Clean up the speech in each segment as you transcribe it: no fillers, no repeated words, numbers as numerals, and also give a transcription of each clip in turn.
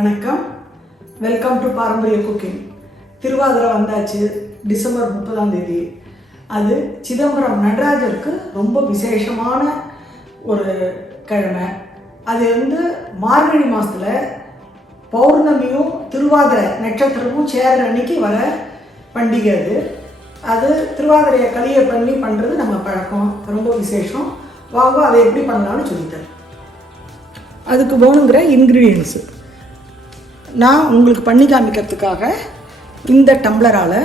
வணக்கம், welcome to பாரம்பரிய cooking. Thiruvathirai வந்தாச்சு, டிசம்பர் 30ஆம் தேதி. அது சிதம்பரம் நடராஜருக்கு ரொம்ப விசேஷமான ஒரு கிழமை. அது மார்கழி மாதத்தில் பௌர்ணமியும் திருவாதிரை நட்சத்திரமும் சேர்ற அன்னைக்கு வர பண்டிகை. அது திருவாதிரையை களியை பண்ணி பண்ணுறது நம்ம பழக்கம், ரொம்ப விசேஷம். வாங்க அதை எப்படி பண்ணலான்னு சொல்லித்தரேன். அதுக்கு வேணுங்கிற இன்க்ரீடியன்ஸு நான் உங்களுக்கு பண்ணி காமிக்கிறதுக்காக இந்த டம்ளரால்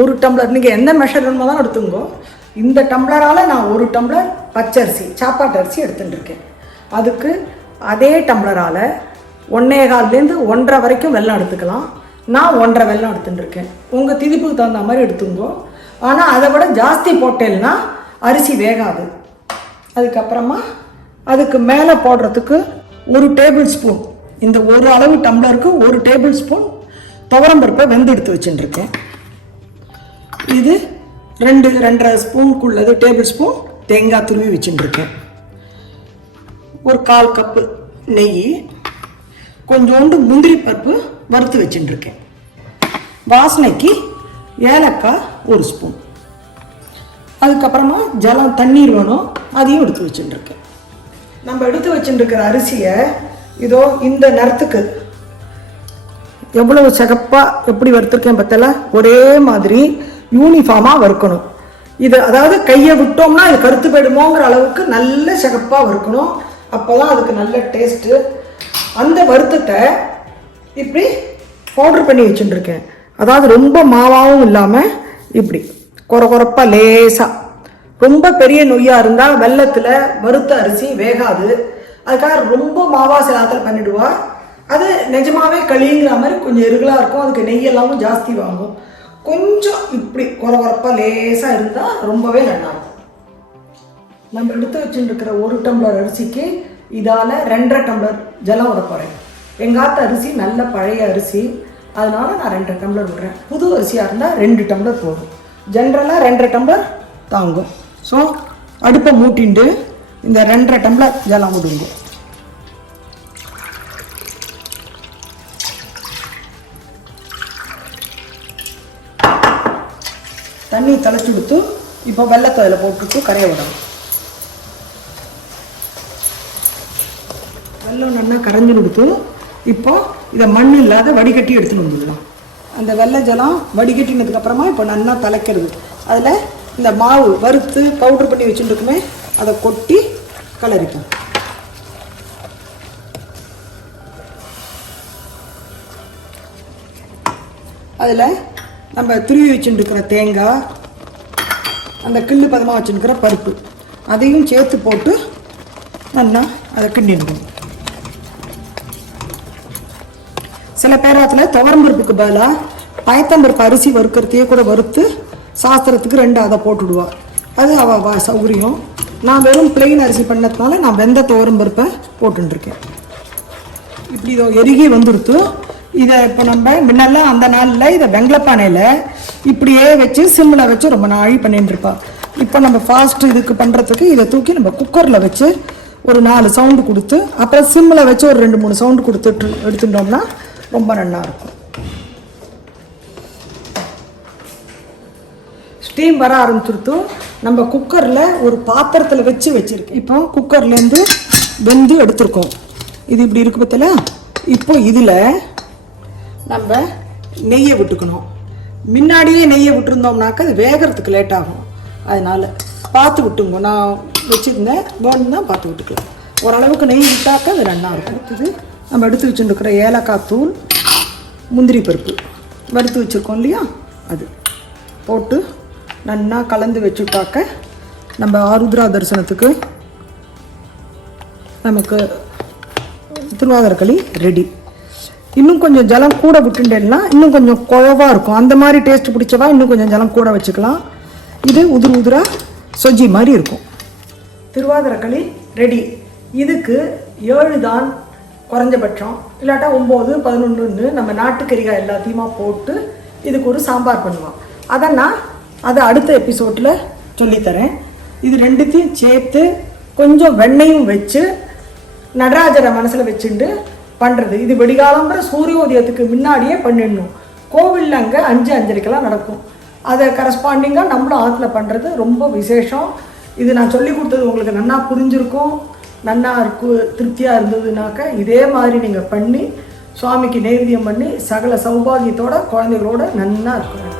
ஒரு டம்ளர், நீங்கள் எந்த மெஷர்மெண்ட்மோ தான் எடுத்துங்கோ. இந்த டம்ளரால் நான் ஒரு டம்ளர் பச்சரிசி சாப்பாட்டு அரிசி எடுத்துட்டுருக்கேன். அதுக்கு அதே டம்ளரால் 1.25 1.5 வரைக்கும் வெல்லம் எடுத்துக்கலாம். நான் 1.5 வெல்லம் எடுத்துட்டுருக்கேன். உங்கள் திதிப்புக்கு தகுந்த மாதிரி எடுத்துங்கோ. ஆனால் அதை விட ஜாஸ்தி போட்டேன்னா அரிசி வேகாது. அதுக்கப்புறமா அதுக்கு மேலே போடுறதுக்கு 1 டேபிள் ஸ்பூன், இந்த ஒரு அளவு டம்ளருக்கு 1 டேபிள் ஸ்பூன் துவரம்பருப்பை வெந்து எடுத்து வச்சுட்டுருக்கேன். இது 2.5 ஸ்பூனுக்குள்ளது டேபிள் ஸ்பூன் தேங்காய் துருவி வச்சுட்டுருக்கேன். ஒரு 1/4 கப்பு நெய், கொஞ்சோண்டு முந்திரி பருப்பு வறுத்து வச்சுட்டுருக்கேன். வாசனைக்கு ஏலக்காய் 1 ஸ்பூன். அதுக்கப்புறமா ஜலம் தண்ணீர் வேணும், அதையும் எடுத்து வச்சுட்டுருக்கேன். நம்ம எடுத்து வச்சுட்டுருக்கிற அரிசியை இதோ இந்த நிறத்துக்கு எவ்வளவு சிகப்பாக எப்படி வறுத்துருக்கேன் பார்த்தல, ஒரே மாதிரி யூனிஃபார்மாக வறுக்கணும். இது அதாவது கையை விட்டோம்னா இது கருத்து போயிடுமோங்கிற அளவுக்கு நல்ல சிகப்பாக வறுக்கணும். அப்போ தான் அதுக்கு நல்ல டேஸ்ட்டு. அந்த வறுத்தத்தை இப்படி பவுட்ரு பண்ணி வச்சுட்டுருக்கேன். அதாவது ரொம்ப மாவாகவும் இல்லாமல் இப்படி கொரப்பாக லேசாக. ரொம்ப பெரிய நொய்யாக இருந்தால் வெள்ளத்தில் வறுத்த அரிசி வேகாது. அதுக்காக ரொம்ப மாவா சிலாத்தில் பண்ணிவிடுவா. அது நிஜமாவே களிங்கிற மாதிரி கொஞ்சம் எருகலாக இருக்கும். அதுக்கு நெய்யெல்லாமும் ஜாஸ்தி வாங்கும். கொஞ்சம் இப்படி கொரப்பாக லேசாக இருந்தால் ரொம்பவே நல்லாயிருக்கும். நம்ம எடுத்து வச்சுட்டுருக்கிற 1 டம்ளர் அரிசிக்கு இதால் 2.5 டம்ளர் ஜலம் விட போகிறேன். எங்காத்த அரிசி நல்ல பழைய அரிசி, அதனால நான் 2.5 டம்ளர் விடுறேன். புது அரிசியாக இருந்தால் 2 டம்ளர் போதும். ஜென்ரலாக 2.5 டம்ளர் தாங்கும். ஸோ அடுப்பை மூட்டிண்டு இந்த 2.5 டம்ளர் ஜலம் விடுங்க. தண்ணி தெளிச்சு கொடுத்து இப்போ வெள்ளத்தை அதில் போட்டுட்டு கரைய விடணும். வெள்ளம் நல்லா கரைஞ்சி கொடுத்து இப்போ இதை மண் இல்லாத வடிகட்டி எடுத்துன்னு வந்துடலாம். அந்த வெள்ளை ஜலம் வடிகட்டினதுக்கப்புறமா இப்போ நல்லா தலைக்கிறது. அதில் இந்த மாவு வறுத்து பவுட்ரு பண்ணி வச்சுட்டுருக்குமே அதை கொட்டி கலரிக்கும். அதில் நம்ம துருவி வச்சுட்டுருக்கிற தேங்காய், அந்த கிள்ளு பதமாக வச்சுருக்கிற பருப்பு அதையும் சேர்த்து போட்டு நல்லா அதை கிண்டிடணும். சில பேராத்தில் துவரம்பருப்புக்கு பதிலாக பயத்தம்பருப்பு அரிசி வறுக்கிறதையே கூட வறுத்து சாஸ்திரத்துக்கு 2 அதை போட்டுடுவா. அது அவள் சௌகரியம். நான் வெறும் பிளெயின் அரிசி பண்ணதுனால நான் வெந்த துவரம்பருப்பை போட்டுருக்கேன். இப்படி இதோ எருகி வந்துடுத்து. இதை இப்போ நம்ம முன்னெல்லாம் அந்த நாளில் இதை வெங்கலப்பானையில் இப்படியே வச்சு சிம்மில் வச்சு ரொம்ப நாழி பண்ணிட்டுருப்பா. இப்போ நம்ம ஃபாஸ்ட்டு இதுக்கு பண்ணுறதுக்கு இதை தூக்கி நம்ம குக்கரில் வச்சு ஒரு 4 சவுண்டு கொடுத்து அப்புறம் சிம்மில் வச்சு ஒரு 2-3 சவுண்டு கொடுத்துட்டு எடுத்துட்டோம்னா ரொம்ப நல்லாயிருக்கும். ஸ்டீம் வர ஆரம்பிச்சுடுத்து. நம்ம குக்கரில் ஒரு பாத்திரத்தில் வச்சுருக்கேன். இப்போ குக்கர்லேருந்து வெந்து எடுத்துருக்கோம். இது இப்படி இருக்கு பார்த்தல. இப்போ இதில் நம்ம நெய்யை விட்டுக்கணும். முன்னாடியே நெய்யை விட்டுருந்தோம்னாக்கா அது வேகிறதுக்கு லேட் ஆகும். அதனால் பார்த்து விட்டுங்க. நான் வச்சுருந்தேன், வேணும்னு தான் பார்த்து விட்டுக்கலாம். ஓரளவுக்கு நெய் விட்டாக்கா அது நல்லா இருக்கும். அடுத்தது நம்ம எடுத்து வச்சுருக்கிற ஏலக்காய் தூள், முந்திரி பருப்பு வறுத்து வச்சுருக்கோம் இல்லையா, அது போட்டு நல்லா கலந்து வச்சுட்டாக்க நம்ம ஆருத்ரா தரிசனத்துக்கு நமக்கு திருவாதிரை களி ரெடி. இன்னும் கொஞ்சம் ஜலம் கூட விட்டுட்டேன்னா இன்னும் கொஞ்சம் குழவாக இருக்கும். அந்த மாதிரி டேஸ்ட் பிடிச்சவா இன்னும் கொஞ்சம் ஜலம் கூட வச்சுக்கலாம். இது உதிராக சொஜ்ஜி மாதிரி இருக்கும். திருவாதிரை களி ரெடி. இதுக்கு 7 தான் குறைஞ்சபட்சம், இல்லாட்டா 9, 11 நம்ம நாட்டுக்கறிகாய் எல்லாத்தையுமா போட்டு இதுக்கு ஒரு சாம்பார் பண்ணுவோம். அதை அடுத்த எபிசோடில் சொல்லித்தரேன். இது 2த்தையும் சேர்த்து கொஞ்சம் வெண்ணையும் வச்சு நடராஜரை மனசில் வச்சுட்டு பண்ணுறது. இது வெடிகாலம்புற சூரியோதயத்துக்கு முன்னாடியே பண்ணிடணும். கோவிலில் அங்கே 5-5:30 நடக்கும். அதை கரஸ்பாண்டிங்காக நம்மளும் ஆற்றுல பண்ணுறது ரொம்ப விசேஷம். இது நான் சொல்லி கொடுத்தது உங்களுக்கு நன்னா புரிஞ்சிருக்கும், நன்னா திருப்தியாக இருந்ததுனாக்க இதே மாதிரி நீங்கள் பண்ணி சுவாமிக்கு நைவேத்தியம் பண்ணி சகல சௌபாகியத்தோட குழந்தைகளோட நன்னா இருக்கணும்.